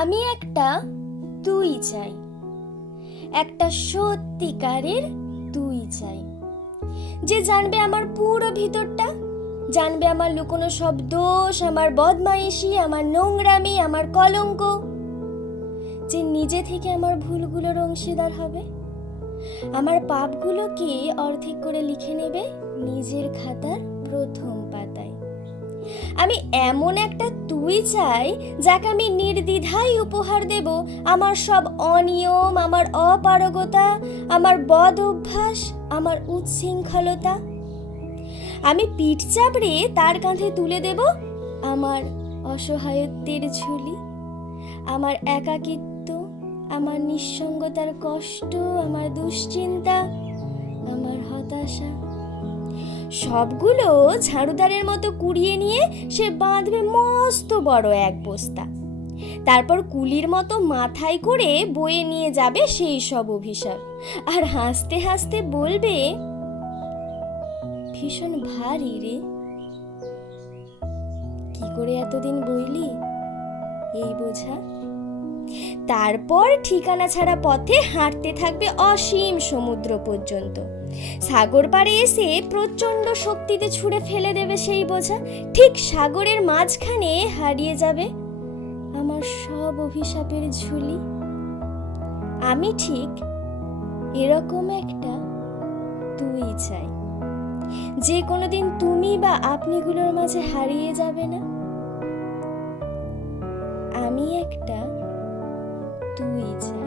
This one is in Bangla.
আমি একটা তুই চাই, একটা সত্যিকারের তুই চাই, যে জানবে আমার পুরো ভিতরটা, জানবে আমার লুকোনো সব দোষ, আমার বদমাইশি, আমার নোংরামি, আমার কলঙ্ক, যে নিজে থেকে আমার ভুলগুলোর অংশীদার হবে, আমার পাপগুলোকে অর্ধেক করে লিখে নেবে নিজের খাতার প্রথম পাতায়। আমি এমন একটা তুই চাই যাকে আমি নির্দ্বিধায় উপহার দেব আমার সব অনিয়ম, আমার অপারগতা, আমার বদ অভ্যাস, আমার উচ্ছৃঙ্খলতা। আমি পিঠ চাপড়ে তার কাঁধে তুলে দেব আমার অসহায়ত্বের ঝুলি, আমার একাকিত্ব, আমার নিঃসঙ্গতার কষ্ট, আমার দুশ্চিন্তা, আমার হতাশা। সবগুলো ঝাড়ুদারের মতো কুড়িয়ে নিয়ে সে বাঁধবে মস্ত বড় এক বস্তা। তারপর কুলির মতো মাথায় করে বয়ে নিয়ে যাবে সেই সব অভিশাপ, আর হাসতে হাসতে বলবে, ভীষণ ভারী রে, কি করে এতদিন বইলি এই বোঝা। তারপর ঠিকানা ছাড়া পথে হাঁটতে থাকবে অসীম সমুদ্র পর্যন্ত। সাগর পাড়ে এসে প্রচণ্ড শক্তিতে ছুঁড়ে ফেলে দেবে সেই বোঝা। ঠিক সাগরের মাঝখানে হারিয়ে যাবে আমার সব অভিশাপের ঝুলি। আমি ঠিক এরকম একটা তুই চাই, যে কোনোদিন তুমি বা আপনিগুলোর মাঝে হারিয়ে যাবে না। আমি একটা তুই চাই।